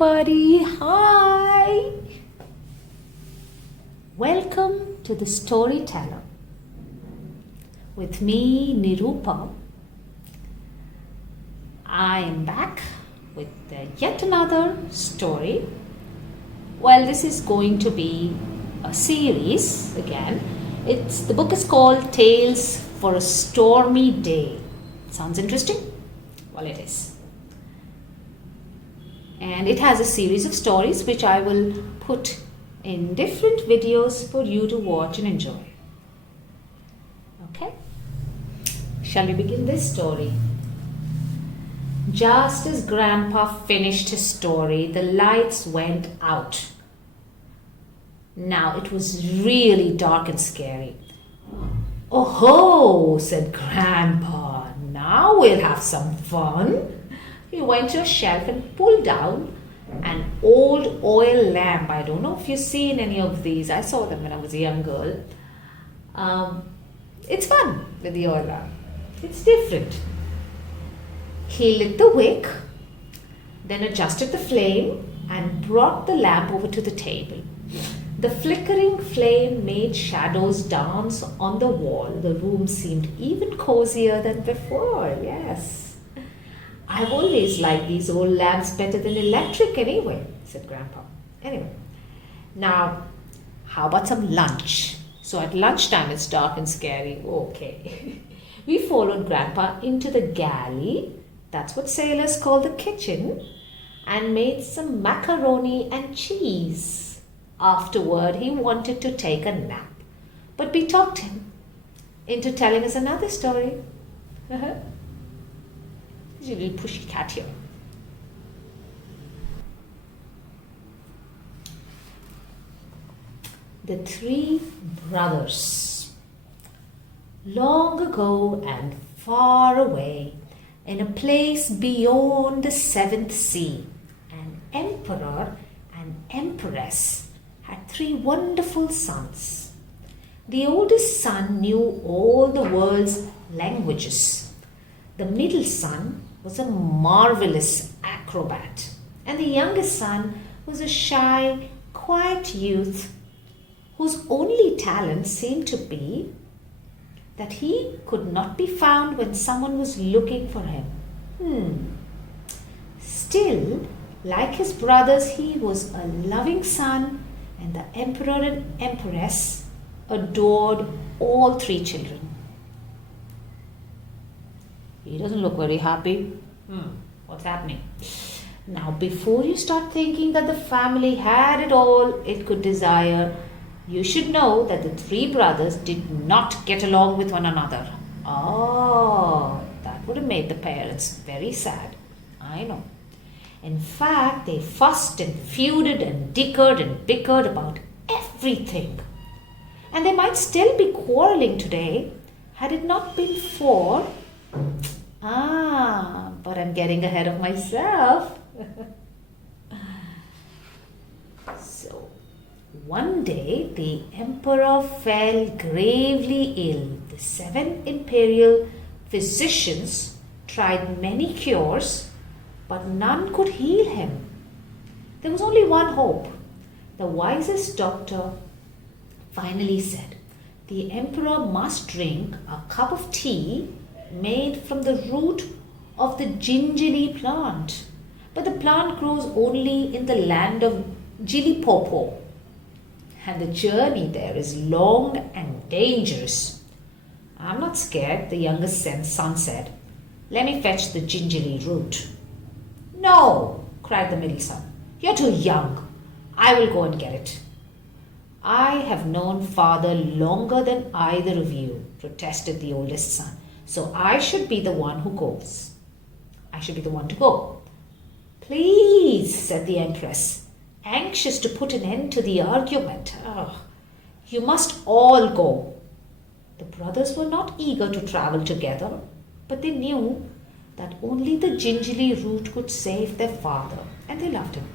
everybody. Hi. Welcome to the Storyteller. With me, Nirupa. I am back with yet another story. Well, this is going to be a series again. The book is called Tales for a Stormy Day. Sounds interesting? Well, it is. And it has a series of stories which I will put in different videos for you to watch and enjoy. Okay? Shall we begin this story? Just as Grandpa finished his story, the lights went out. Now it was really dark and scary. "Oh ho," said Grandpa. "Now we'll have some fun." He went to a shelf and pulled down an old oil lamp. I don't know if you've seen any of these. I saw them when I was a young girl. It's fun with the oil lamp. It's different. He lit the wick, then adjusted the flame and brought the lamp over to the table. The flickering flame made shadows dance on the wall. The room seemed even cozier than before. Yes. "I've always liked these old lamps better than electric anyway," said Grandpa. Anyway, now how about some lunch? So at lunchtime it's dark and scary. Okay. We followed Grandpa into the galley, that's what sailors call the kitchen, and made some macaroni and cheese. Afterward, he wanted to take a nap, but we talked him into telling us another story. He's a little pushy cat here. The Three Brothers. Long ago and far away, in a place beyond the seventh sea, an emperor and empress had three wonderful sons. The oldest son knew all the world's languages. The middle son was a marvelous acrobat, and the youngest son was a shy, quiet youth whose only talent seemed to be that he could not be found when someone was looking for him. Still, like his brothers, he was a loving son, and the emperor and empress adored all three children. He doesn't look very happy. What's happening? Now, before you start thinking that the family had it all it could desire, you should know that the three brothers did not get along with one another. Oh, that would have made the parents very sad. I know. In fact, they fussed and feuded and bickered about everything. And they might still be quarreling today had it not been for... but I'm getting ahead of myself. So, one day the emperor fell gravely ill. The 7 imperial physicians tried many cures, but none could heal him. There was only one hope. The wisest doctor finally said, "The emperor must drink a cup of tea made from the root of the gingerly plant. But the plant grows only in the land of Jilipopo, and the journey there is long and dangerous." "I'm not scared," the youngest son said. "Let me fetch the gingerly root." "No," cried the middle son. "You're too young. I will go and get it." "I have known father longer than either of you," protested the oldest son. "So I should be the one who goes. I should be the one to go." "Please," said the empress, anxious to put an end to the argument. "You must all go." The brothers were not eager to travel together, but they knew that only the gingerly root could save their father, and they loved him.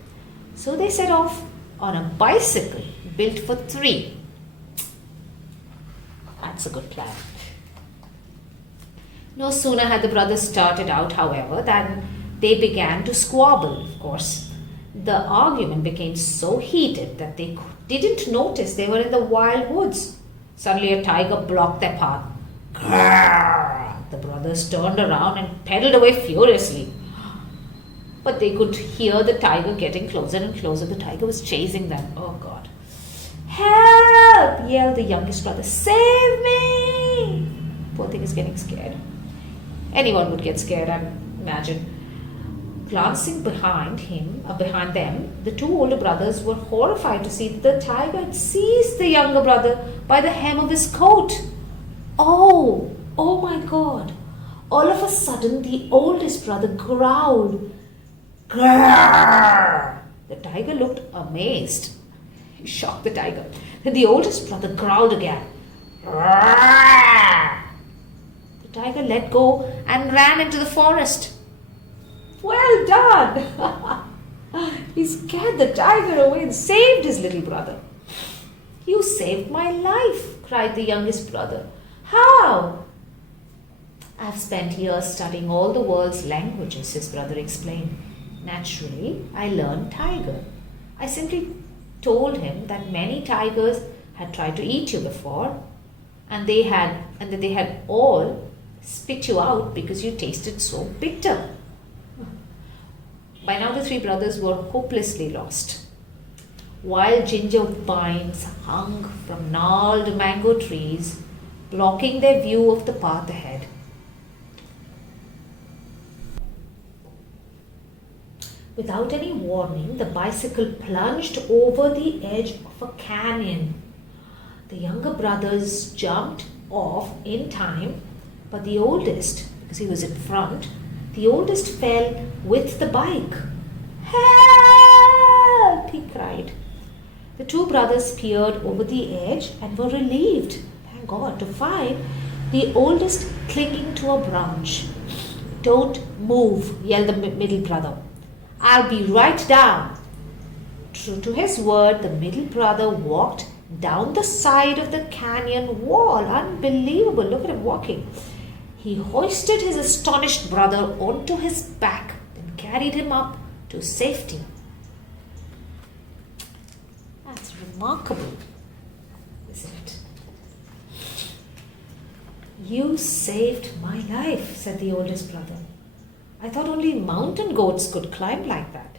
So they set off on a bicycle built for 3. That's a good plan. No sooner had the brothers started out, however, than they began to squabble, of course. The argument became so heated that they didn't notice they were in the wild woods. Suddenly a tiger blocked their path. Grrr! The brothers turned around and pedaled away furiously. But they could hear the tiger getting closer and closer. The tiger was chasing them. Oh God. Help! Yelled the youngest brother. Save me! Poor thing is getting scared. Anyone would get scared, I imagine. Glancing behind them, the two older brothers were horrified to see that the tiger had seized the younger brother by the hem of his coat. Oh my God. All of a sudden, the oldest brother growled. Grrr! The tiger looked amazed. He shocked the tiger. Then the oldest brother growled again. Grrr! The tiger let go and ran into the forest. Well done! He scared the tiger away and saved his little brother. You saved my life, cried the youngest brother. How? I've spent years studying all the world's languages, his brother explained. Naturally, I learned tiger. I simply told him that many tigers had tried to eat you before, and that they had all spit you out because you tasted so bitter. By now the three brothers were hopelessly lost. Wild ginger vines hung from gnarled mango trees, blocking their view of the path ahead. Without any warning, the bicycle plunged over the edge of a canyon. The younger brothers jumped off in time, but the oldest, because he was in front, the oldest fell with the bike. Help! He cried. The two brothers peered over the edge and were relieved, thank God, to find the oldest clinging to a branch. Don't move, yelled the middle brother. I'll be right down. True to his word, the middle brother walked down the side of the canyon wall. Unbelievable, look at him walking. He hoisted his astonished brother onto his back and carried him up to safety. That's remarkable, isn't it? You saved my life, said the oldest brother. I thought only mountain goats could climb like that.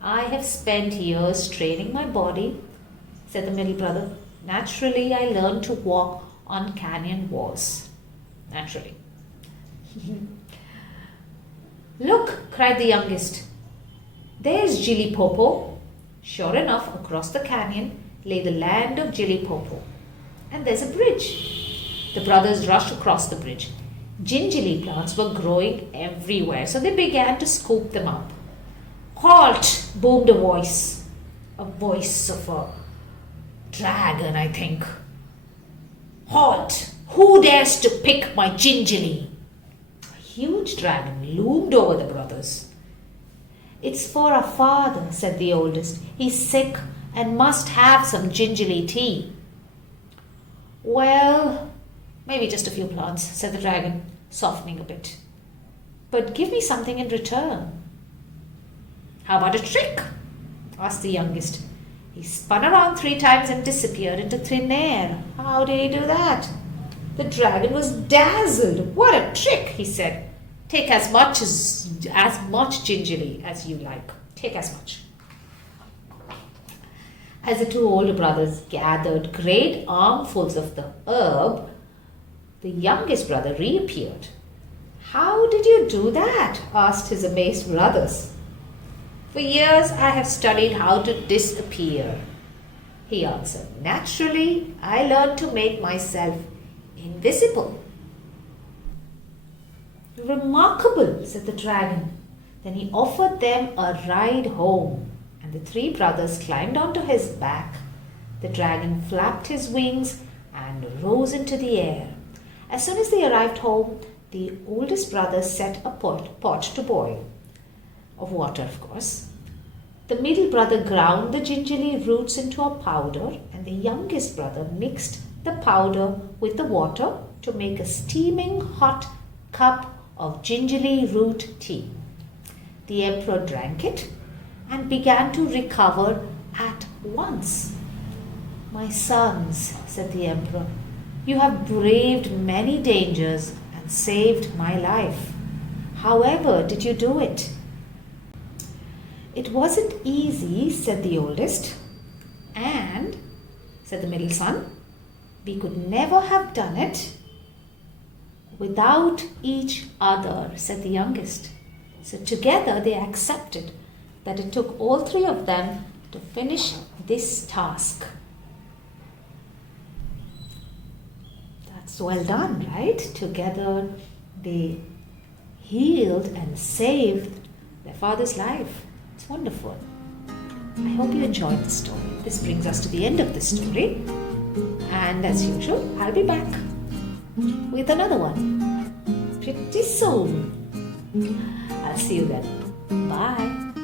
I have spent years training my body, said the middle brother. Naturally, I learned to walk on canyon walls. Naturally. Look, cried the youngest. There's Jilly Popo. Sure enough, across the canyon lay the land of Jilly Popo. And there's a bridge. The brothers rushed across the bridge. Gingerly plants were growing everywhere, so they began to scoop them up. Halt! Boomed a voice. A voice of a dragon, I think. Halt! Who dares to pick my gingerly? A huge dragon loomed over the brothers. It's for our father, said the oldest. He's sick and must have some gingerly tea. Well, maybe just a few plants, said the dragon, softening a bit. But give me something in return. How about a trick? Asked the youngest. He spun around 3 times and disappeared into thin air. How did he do that? The dragon was dazzled. What a trick, he said. Take as much gingerly as you like. Take as much. As the 2 older brothers gathered great armfuls of the herb, the youngest brother reappeared. How did you do that? Asked his amazed brothers. For years I have studied how to disappear, he answered. Naturally, I learned to make myself invisible. Remarkable, said the dragon. Then he offered them a ride home, and the 3 brothers climbed onto his back. The dragon flapped his wings and rose into the air. As soon as they arrived home, the oldest brother set a pot to boil, of water, of course. The middle brother ground the gingerly roots into a powder, and the youngest brother mixed the powder with the water to make a steaming hot cup of gingerly root tea. The emperor drank it and began to recover at once. "My sons," said the emperor, "you have braved many dangers and saved my life. However did you do it?" "It wasn't easy," said the oldest. "And," said the middle son, "we could never have done it without each other," said the youngest. So together they accepted that it took all three of them to finish this task. That's well done, right? Together they healed and saved their father's life. It's wonderful. I hope you enjoyed the story. This brings us to the end of the story. And as usual, I'll be back with another one pretty soon. I'll see you then. Bye.